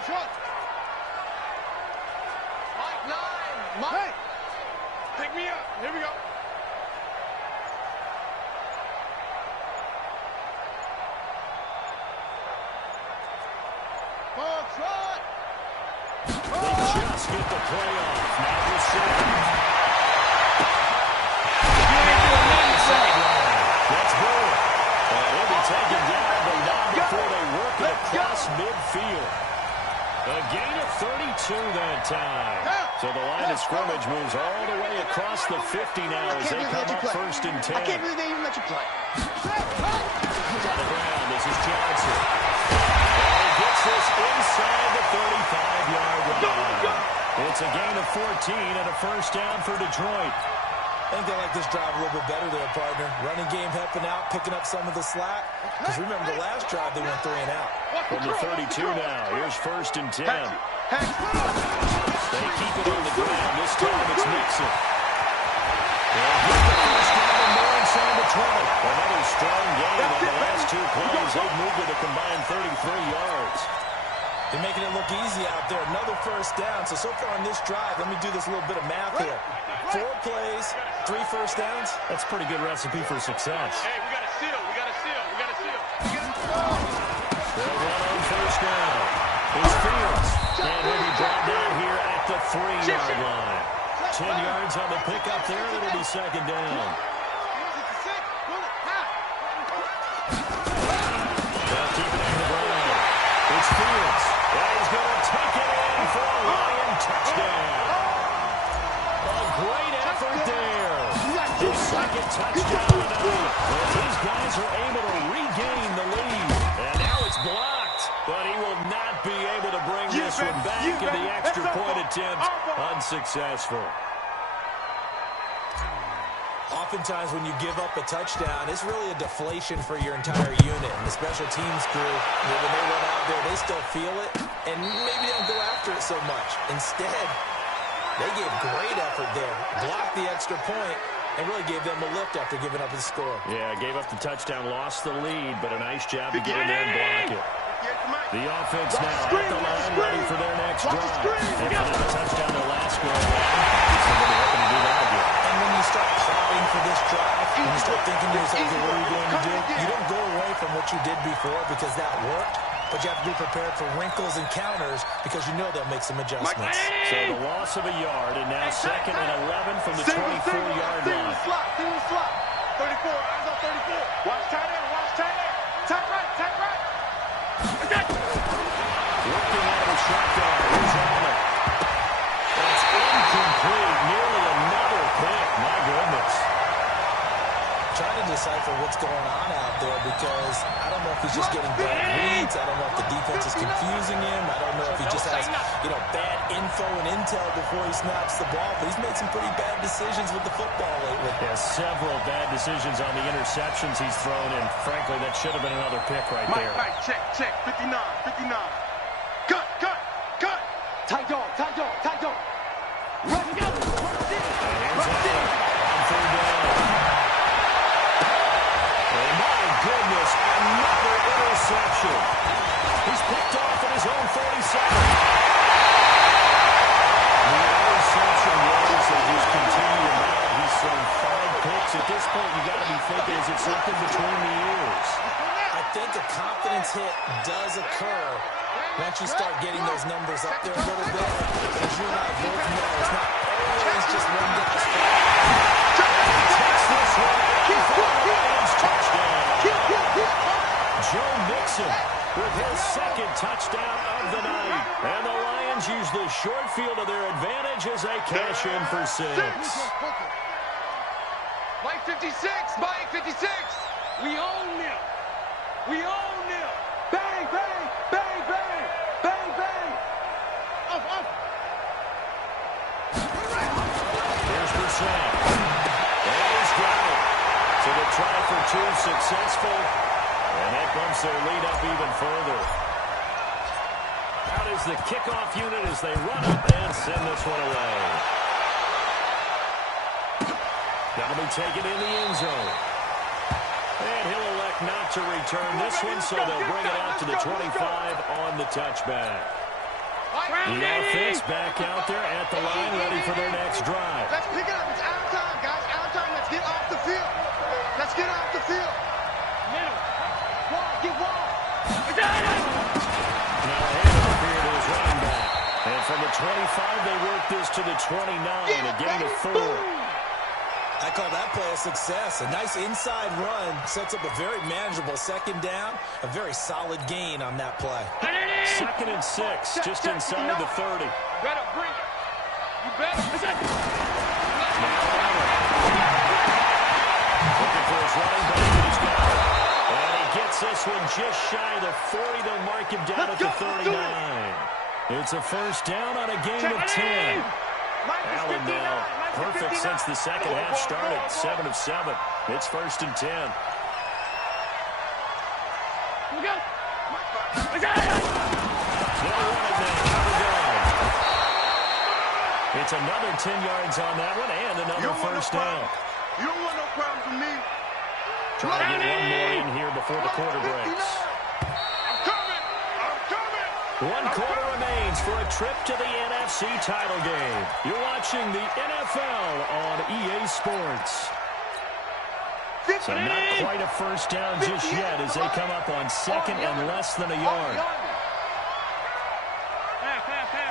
Short. Mike 9. Mike. Pick me up. Here we go. They just get the play off. Now we're set. That's good. He'll be taken down, but not before they work it across midfield. A gain of 32 that time. So the line of scrimmage moves all the way across the 50 now as they come up 1st and 10. I can't believe they even let you play. He's on the ground. This is Johnson. And he gets this inside the 35-yard line. It's a gain of 14 and a first down for Detroit. I think they like this drive a little bit better there, partner. Running game helping out, picking up some of the slack. Because remember, the last drive, they went 3 and out. From the 32 now, here's 1st and 10. They keep it on the ground. This time it's Nixon. They'll get the first down and more inside the 20. Another strong game on the last 2 plays. They've moved it a combined 33 yards. They're making it look easy out there. Another first down. So far on this drive, let me do this little bit of math here. 4 plays, 3 first downs. That's a pretty good recipe for success. Hey, we got to seal. They'll run on first down. Here's Fields. And he'll be brought down here at the 3-yard line. 10 yards on the pickup there. It'll be 2nd down. And he's going to take it in for a Lion touchdown. A great effort there. His second touchdown tonight. As these guys are able to regain the lead. And now it's blocked. But he will not be able to bring this one back. And the extra point attempt unsuccessful. Oftentimes when you give up a touchdown, it's really a deflation for your entire unit. And the special teams crew, when they run out there, they still feel it. And maybe they don't go after it so much. Instead, they gave great effort there. Blocked the extra point and really gave them a lift after giving up the score. Yeah, gave up the touchdown, lost the lead, but a nice job to get in there and block it. The offense now at the line, ready for their next drive. They got a touchdown their last go around. So they'll be hoping to do that again. And when you start plotting for this drive, when you start thinking to yourself, okay, what are we going to do? You don't go away from what you did before because that worked, but you have to be prepared for wrinkles and counters because you know they'll make some adjustments. So the loss of a yard, and now 2nd and 11 from the 24-yard line. Slot, 34, eyes on 34. Watch tight end, watch tight end. Tight right, tight right. Working out of the shotgun. Here's Allen. That's incomplete. Nearly another pick. My goodness. Trying to decipher what's going on out there because I don't know if he's just getting bad reads. I don't know if the defense is confusing him. I don't know if he just has, bad info and intel before he snaps the ball. But he's made some pretty bad decisions with the football lately. Yeah, several bad decisions on the interceptions he's thrown, and frankly, that should have been another pick right there. Mike, check, 59. Cut. Tight dog. Run, go. Goodness, another interception. He's picked off at his own 47. The interception rolls, they just continue to mount. He's thrown 5 picks. At this point, you got to be thinking, is it something between the ears? I think a confidence hit does occur once you start getting those numbers up there a little bit. As you and I both know, it's not always just one guy's fault. Takes this one in for the Lions touchdown. Joe Mixon with his 2nd touchdown of the night. And the Lions use the short field to their advantage as they cash in for 6. Mike 56. We own them. Bang, bang, bang, bang, bang, bang. Up. Here's Brissett. And he's got it. So the try for 2 successful. And that bumps their lead up even further. Out is the kickoff unit as they run up and send this one away. That'll be taken in the end zone. And he'll elect not to return this one, so they'll bring it out to the 25 on the touchback. The offense back out there at the line, ready for their next drive. Let's pick it up. It's out of time, guys. Out of time. Let's get off the field. Middle. Get wall. Now a handoff here to his running back. And from the 25, they work this to the 29, a gain of 4. I call that play a success. A nice inside run sets up a very manageable 2nd down. A very solid gain on that play. 2nd and 6, just inside the 30. Better bring it. You better. Looking for his running back. He's got it. And he gets this one just shy of the 40. They'll mark him down at the 39. It's a first down on a gain of 10. Allen now perfect since the second half started. 7 of 7. It's 1st and 10. Here we go. They'll run it now. It's another 10 yards on that one and another first down. You don't want no problem from me. Trying to get one more in here before the quarter breaks. I'm coming. 1 quarter remains for a trip to the NFC title game. You're watching the NFL on EA Sports. So not quite a first down just yet as they come up on 2nd and less than a yard. Pass. Hey,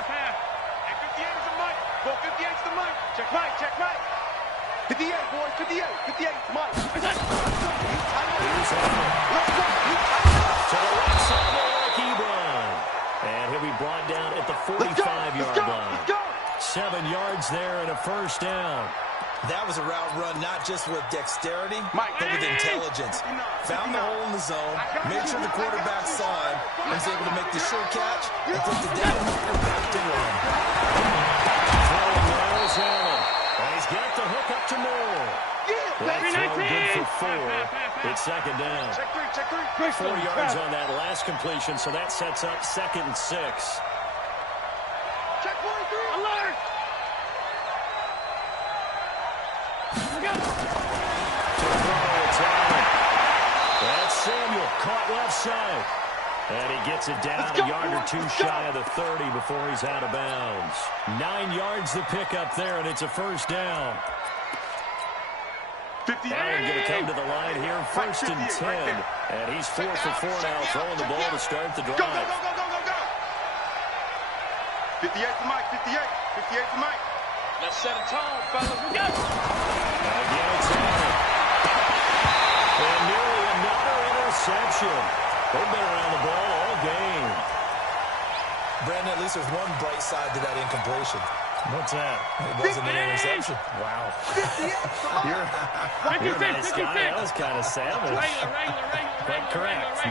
58 is the mic. Go 58 is the mic. Check Mike. 58, boys. 58, Mike. Here's Allen. To the right side of Eric Ebron. And he'll be brought down at the 45-yard line. 7 yards there and a first down. That was a route run not just with dexterity, but with intelligence. Found the hole in the zone, made sure the quarterback saw him, and was able to make the sure catch and put the down marker back to run. Throwing there is Allen. And he's got the hook up to Moore. That throw good for 4. It's second down. 4 yards on that last completion, so that sets up 2nd and 6. Check 43. Alert! To throw, it's Allen. That's Samuel, caught left side. And he gets it down a yard or 2 shy of the 30 before he's out of bounds. 9 yards the pickup there, and it's a first down. Allen going to come to the line here, 1st and 10. And he's 4 for 4 now, throwing the ball to start the drive. Go, go, go, go, go, go. 58 to Mike, 58. 58 to Mike. Let's set a tone, fellas. We go. Again, it's Allen. And nearly another interception. They've been around the ball all game. Brandon, at least there's one bright side to that incompletion. What's that? It wasn't an interception. Wow. You're a nice guy. That was kind of savage. But correct.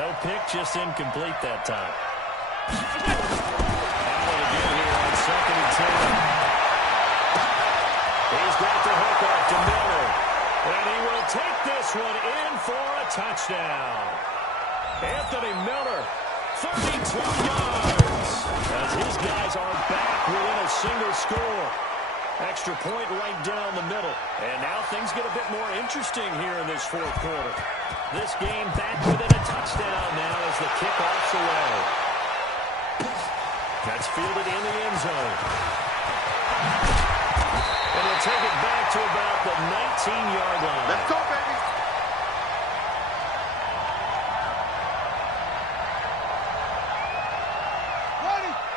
No pick, just incomplete that time. Allen again here on 2nd and 10. He's got the hook off to Miller. And he will take this one in for a touchdown. Anthony Miller, 32 yards. As his guys are back within a single score. Extra point right down the middle. And now things get a bit more interesting here in this 4th quarter. This game back within a touchdown now as the kickoff's away. That's fielded in the end zone. And he'll take it back to about the 19-yard line. Let's go, baby.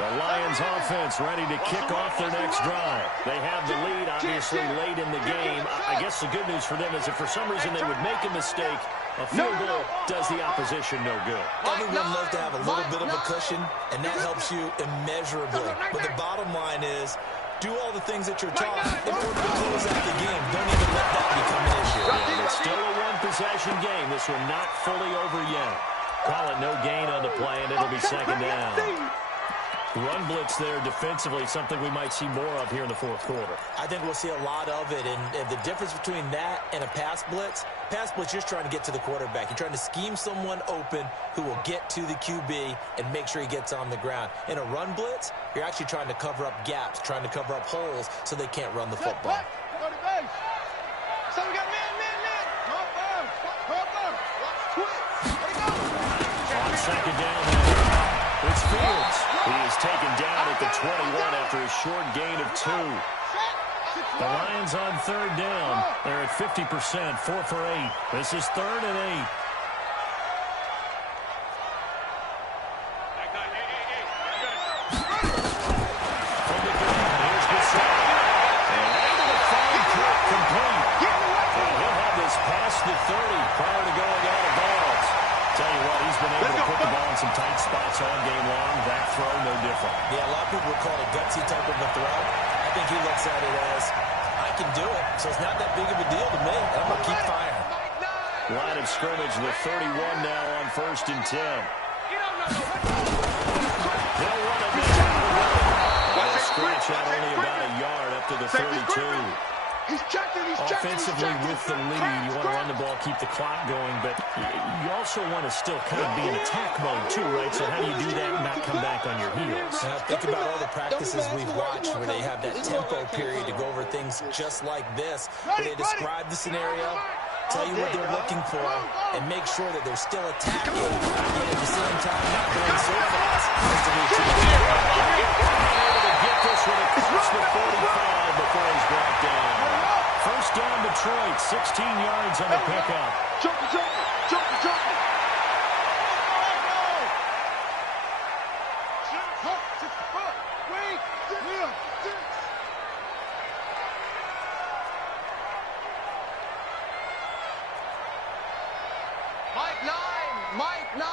The Lions offense ready to kick off their next drive. They have the lead, obviously, late in the game. I guess the good news for them is if for some reason they would make a mistake, a field goal does the opposition no good. Everyone loves to have a little bit of a cushion, and that helps you immeasurably. But the bottom line is, do all the things that you're taught in order to close out the game. Don't even let that become an issue. Yeah, it's still a one-possession game. This one not fully over yet. Call it no gain on the play, and it'll be second down. Run blitz there defensively, something we might see more of here in the 4th quarter. I think we'll see a lot of it, and the difference between that and a pass blitz, you're just trying to get to the quarterback. You're trying to scheme someone open who will get to the QB and make sure he gets on the ground. In a run blitz, you're actually trying to cover up gaps, trying to cover up holes so they can't run the football. So we got man. On second down, it's Fields. He is taken down at the 21 after a short gain of 2. The Lions on 3rd down. They're at 50%, 4 for 8. This is 3rd and 8. From the gun, here's Bissett. And into the fine kick, complete. And he'll have this past the 30 prior to going out of bounds. Tell you what, he's been able to put the ball in some tight spots all game long. That throw, no different. Yeah, a lot of people would call it a gutsy type of a throw. I think he looks at it as, I can do it, so it's not that big of a deal to me. I'm going to keep firing. Line of scrimmage, the 31 now on 1st and 10. They'll run it down the middle. They'll stretch out only about a yard up to the 32. Offensively with the lead, you want to run the ball, keep the clock going, but you also want to still kind of be in attack mode too, right? So how do you do that and not come back on your heels? Now think about all the practices we've watched where they have that tempo period to go over things just like this, where they describe the scenario, tell you what they're looking for, and make sure that they're still attacking, yet at the same time not going so fast as to reach the ball. Able to get this one across the 45 before he's brought down. First down Detroit, 16 yards on the pickup. Jumping. Mike 9.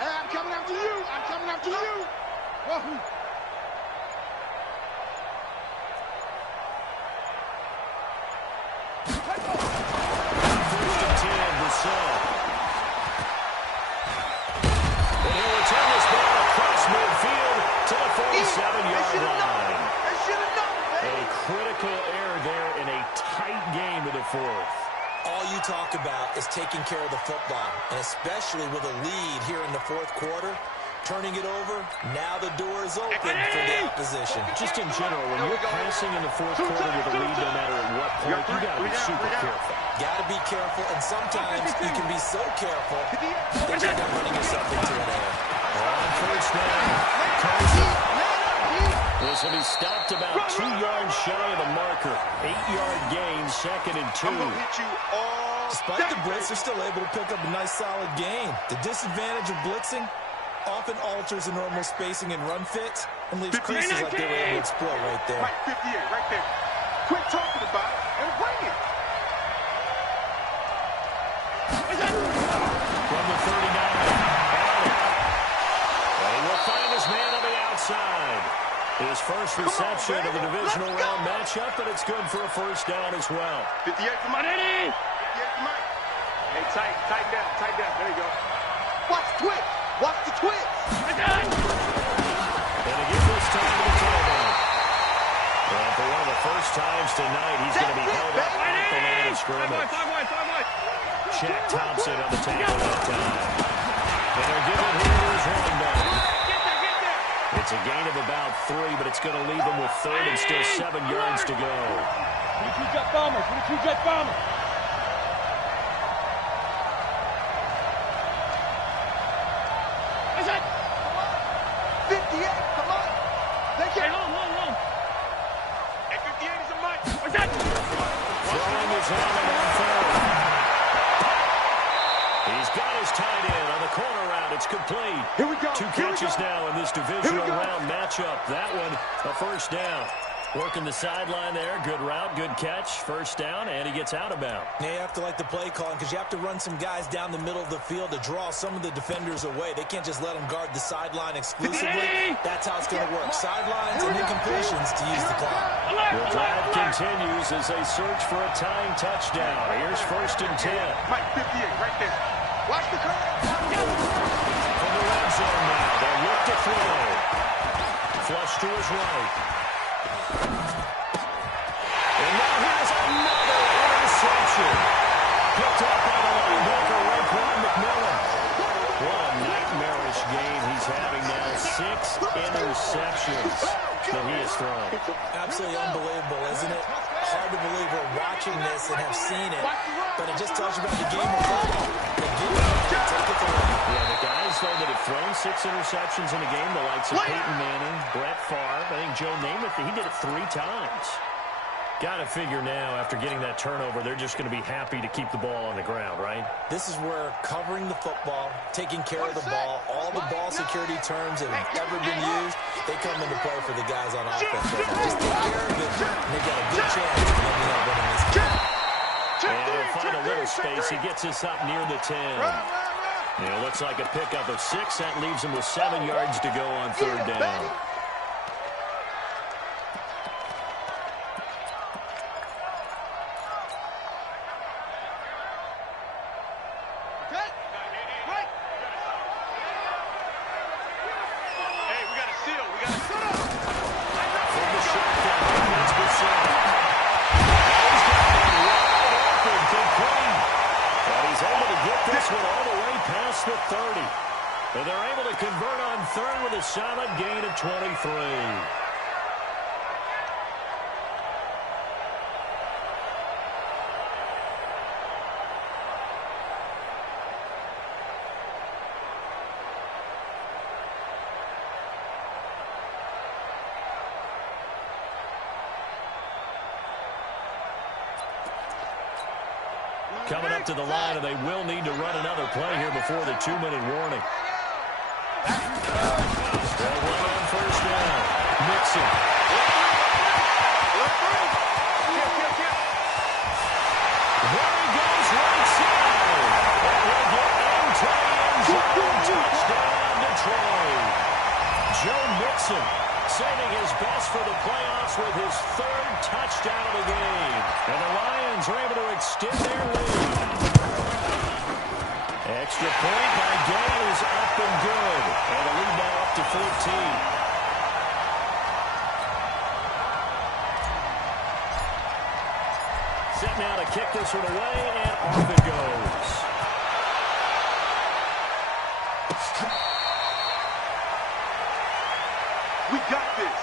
And I'm coming out after you. I'm coming after you. Wahoo. First and 10, Rousseau. And he'll return this ball across midfield to the 47-yard line. They should have known, A man. critical error there in a tight game to the fourth. All you talk about is taking care of the football, and especially with a lead here in the fourth quarter. Turning it over, now the door is open for the opposition. Just in general, when you're passing in the fourth quarter with a lead, no matter at what point, you got to be super careful. Got to be careful, and sometimes you can be so careful that you end up running yourself into an error. On first down, Carson. This will be stopped about 2 yards shy of the marker. 8-yard gain, 2nd and 2. I'm going to hit you all. Despite the blitz, they're still able to pick up a nice solid gain. The disadvantage of blitzing often alters the normal spacing and run fits and leaves creases like they were able to exploit right there. Right, 58, right there. Quit talking about it and bring it. From the 39. And he will find his man on the outside. His first reception of the divisional round matchup, and it's good for a first down as well. 58 for Mike. 58 for Mike. Hey, tighten down. There you go. Watch the twitch. Watch the twitch. And again this time to the tailback. And for one of the first times tonight, he's going to be held up at the line of scrimmage. Jack Thompson on the tackle that time. And they're giving here to his running back. It's a gain of about 3, but it's going to leave him with 3rd and still 7 yards to go. Jet bombers. 58, come on. Hey, long. Hey, 58 is a Mike. What's that? Throwing his helmet on 3rd. He's got his tight end on the corner route. It's complete. Here we go. 2 catches now in this divisional round matchup. That one, a first down. Working the sideline there. Good route, good catch. First down, and he gets out of bounds. Now you have to like the play calling because you have to run some guys down the middle of the field to draw some of the defenders away. They can't just let them guard the sideline exclusively. That's how it's going to work. Sidelines and incompletions to use the clock. The drive continues as they search for a tying touchdown. Here's first and 10. Mike, 58, right there. Watch the curve. From the red zone now, they look to throw. Flush to his right. And now here's another interception. Picked up by the linebacker, Raekwon McMillan. What a nightmarish game he's having now. 6 interceptions that he has thrown. Absolutely unbelievable, isn't it? Hard to believe we're watching this and have seen it, but it just tells you about the game of football. They give it and they take it to win. Yeah, the guys, though, that have thrown 6 interceptions in a game, the likes of Peyton Manning, Brett Favre, I think Joe Namath, he did it 3 times. Got to figure now, after getting that turnover, they're just going to be happy to keep the ball on the ground, right? This is where covering the football, taking care of the ball, all the ball security terms that have ever been used, they come into play for the guys on offense. Just take care of it, and they've got a good chance of ending up winning this game. And he'll find a little space. He gets us up near the 10. It looks like a pickup of 6. That leaves him with 7 yards to go on 3rd down. The 30. But they're able to convert on 3rd with a solid gain of 23. Coming up to the line, and they will need to run another play here before the 2-minute warning. They'll run on first down. Mixon. There he goes, right side. And he'll get into the end zone. Touchdown, Detroit. Joe Mixon saving his best for the playoffs with his third touchdown of the game. And the Lions are able to extend their lead. Extra point by Gale is up and good. And the lead now up to 14. Set now to kick this one away, and off it goes. We got this.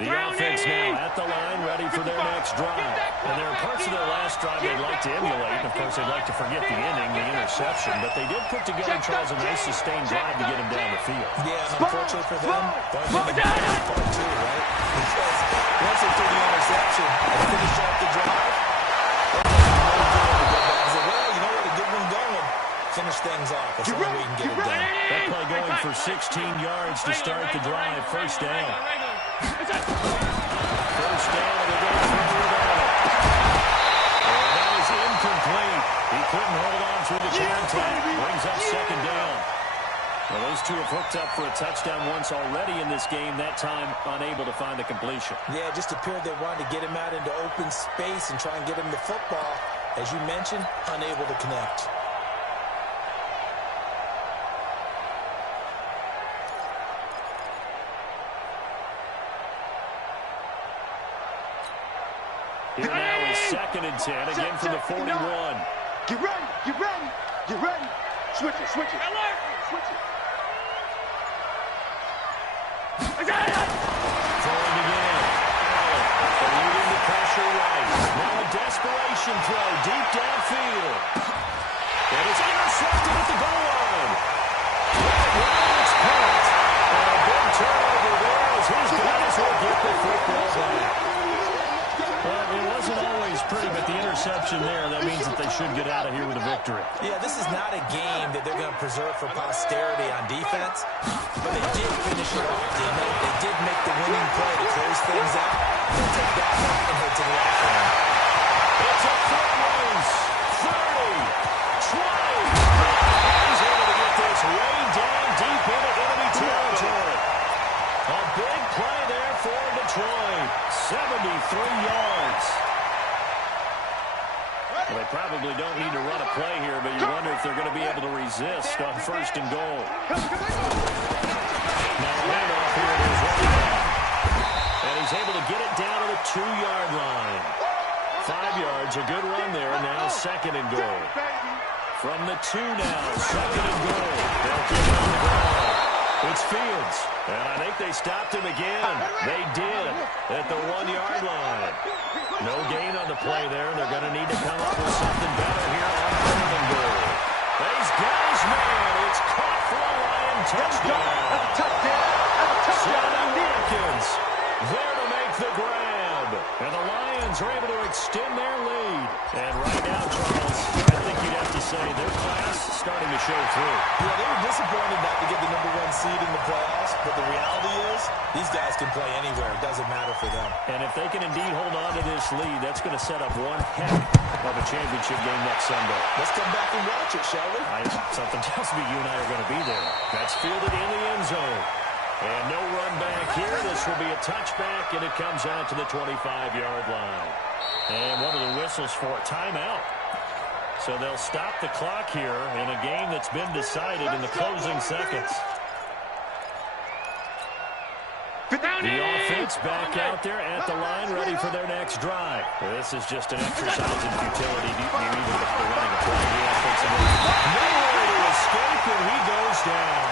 The offense now at the line, ready for their next drive. And there are parts of their last drive they'd like to emulate. Of course, they'd like to forget the ending, the interception. But they did put together, Charles, a nice sustained drive to get him down the field. Yeah, and unfortunately for them, part two, right? Because once they threw the interception and finished off the drive, well, you know what, a good one going. Finish things off. That's the only way we can get it done. That play going for 16 yards to start the drive. First down. First down, and they're going to throw it out. And that is incomplete. He couldn't hold on through the contact. Brings up second down. Well, those two have hooked up for a touchdown once already in this game. That time, unable to find the completion. Yeah, it just appeared they wanted to get him out into open space and try and get him the football. As you mentioned, unable to connect. Here now is 2nd and 10, again from the 41. Get ready, get ready, get ready. Switch it, switch it. Switch it. Throwing again. Allen, eluding the pressure right. Now a desperation throw deep downfield. And it's intercepted at the goal line. It's caught. And a big turnover there as his guys will get the football back. Well, it wasn't always pretty, but the interception there, that means that they should get out of here with a victory. Yeah, this is not a game that they're going to preserve for posterity on defense, but they did finish it off. They did make the winning play to close things out. They'll take that one and head to the locker room. It's a foot race. 30, 20. He's able to get this way down deep into enemy territory. A big play there for Detroit. 73 yards. Well, they probably don't need to run a play here, but you wonder if they're going to be able to resist on 1st and goal. Now a handoff here it is right now. And he's able to get it down to the 2-yard line. 5 yards, a good run there. Now 2nd and goal. From the 2 now, 2nd and goal. They'll keep it on the ground. It's Fields. And I think they stopped him again. They did at the 1-yard line. No gain on the play there. They're going to need to come up with something better here on 3rd and goal. He's got his man. It's caught for a Lion touchdown. Sammy Watkins there to make the grab. And the Lions are able to extend their lead. And right now, Charles, I think you'd have to say their class starting to show through. Yeah, they were disappointed not to get the #1 seed in the playoffs, but the reality is these guys can play anywhere. It doesn't matter for them. And if they can indeed hold on to this lead, that's going to set up one heck of a championship game next Sunday. Let's come back and watch it, shall we? Something tells me you and I are going to be there. That's fielded in the end zone. And no run back here. This will be a touchback, and it comes out to the 25-yard line. And one of the whistles for a timeout. So they'll stop the clock here in a game that's been decided in the closing seconds. The offense back out there at the line, ready for their next drive. This is just an exercise in futility, even if they're running a play. The offensive line. Nowhere to escape, and he goes down.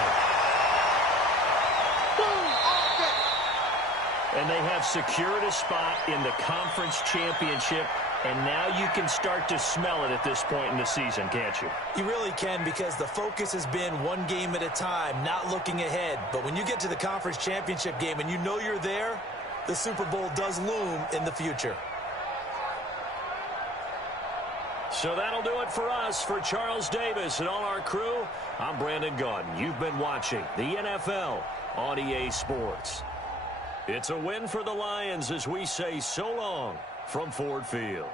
And they have secured a spot in the conference championship, and now you can start to smell it at this point in the season, can't you? You really can, because the focus has been one game at a time, not looking ahead. But when you get to the conference championship game and you know you're there, the Super Bowl does loom in the future. So that'll do it for us. For Charles Davis and all our crew, I'm Brandon Gaudin. You've been watching the NFL on EA Sports. It's a win for the Lions as we say so long from Ford Field.